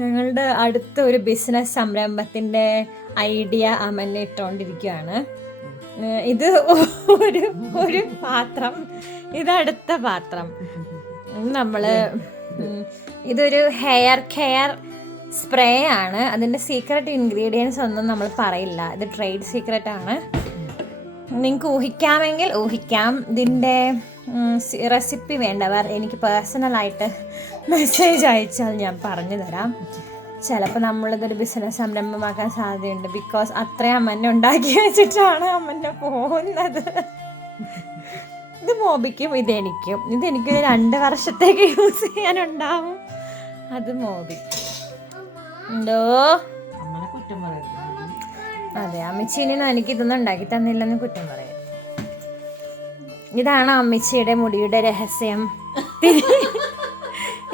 ഞങ്ങളുടെ അടുത്ത ഒരു ബിസിനസ് സംരംഭത്തിൻ്റെ ഐഡിയ അമന്നെ ഇട്ടുകൊണ്ടിരിക്കുകയാണ്. ഇത് ഒരു പാത്രം, ഇതടുത്ത പാത്രം. നമ്മൾ ഇതൊരു ഹെയർ കെയർ സ്പ്രേ ആണ്. അതിൻ്റെ സീക്രട്ട് ഇൻഗ്രീഡിയൻസ് ഒന്നും നമ്മൾ പറയില്ല, ഇത് ട്രേഡ് സീക്രട്ട് ആണ്. നിങ്ങൾക്ക് ഊഹിക്കാമെങ്കിൽ ഊഹിക്കാം. ഇതിൻ്റെ റെസിപ്പി വേണ്ടവർ എനിക്ക് പേഴ്സണലായിട്ട് മെസ്സേജ് അയച്ചാൽ ഞാൻ പറഞ്ഞു തരാം. ചിലപ്പോൾ നമ്മളിതൊരു ബിസിനസ് സംരംഭമാക്കാൻ സാധ്യതയുണ്ട്. ബിക്കോസ് അത്രയും അമ്മന്നെ ഉണ്ടാക്കി വെച്ചിട്ടാണ് അമ്മന്നെ പോകുന്നത്. ഇത് മോബിക്കും ഇതെനിക്കും 2 വർഷത്തേക്ക് യൂസ് ചെയ്യാനുണ്ടാവും. അത് മോബി എന്തോ അതെ, അമ്മച്ചിനും എനിക്കിതൊന്നും ഉണ്ടാക്കി തന്നില്ലെന്ന് കുറ്റം പറയും. ഇതാണ് അമ്മച്ചിയുടെ മുടിയുടെ രഹസ്യം.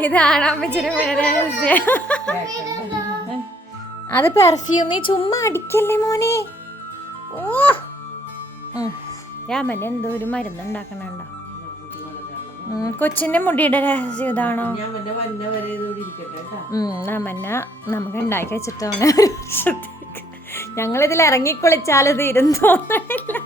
ഇതാണ് അമ്മച്ചിയുടെ മുടിയുടെ രഹസ്യം. അത് പെർഫ്യൂം. നീ ചുമ്മാ അടിക്കല്ലേ മോനെ. ഓ രാമൻ എന്തോ ഒരു മരുന്ന് ഉണ്ടാക്കണുണ്ടോ? കൊച്ചിന്റെ മുടിയുടെ രഹസ്യം ഇതാണോ? നമുക്ക് ഉണ്ടാക്കി വെച്ചിട്ടാണ് ഒരു വർഷത്തേക്ക്. ഞങ്ങളിതിൽ ഇറങ്ങിക്കുളിച്ചാൽ ഇത് ഇരുന്നോന്നില്ല.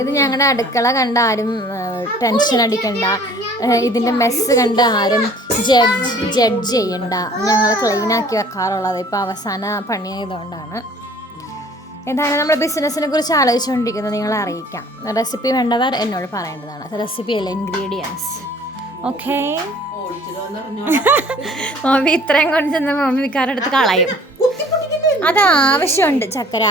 ഇത് ഞങ്ങളുടെ അടുക്കള കണ്ട ആരും ടെൻഷൻ അടിക്കണ്ട, ഇതിന്റെ മെസ്സ് കണ്ട ആരും ജഡ്ജ് ചെയ്യണ്ട. ഞങ്ങൾ ക്ലീൻ ആക്കി വെക്കാറുള്ളത് ഇപ്പൊ അവസാന പണിയായതുകൊണ്ടാണ്. എന്തായാലും നമ്മുടെ ബിസിനസ്സിനെ കുറിച്ച് ആലോചിച്ചുകൊണ്ടിരിക്കുന്നത് നിങ്ങളെ അറിയിക്കാം. റെസിപ്പി വേണ്ടവർ എന്നോട് പറയേണ്ടതാണ്. റെസിപ്പി അല്ല, ഇൻഗ്രീഡിയൻസ്. ഓക്കെ, മമ്മി ഇത്രയും കൊണ്ട് ചെന്ന് മമ്മി മിക്കാരുടെ അടുത്ത് കളയും. അത് ആവശ്യമുണ്ട് ചക്കര.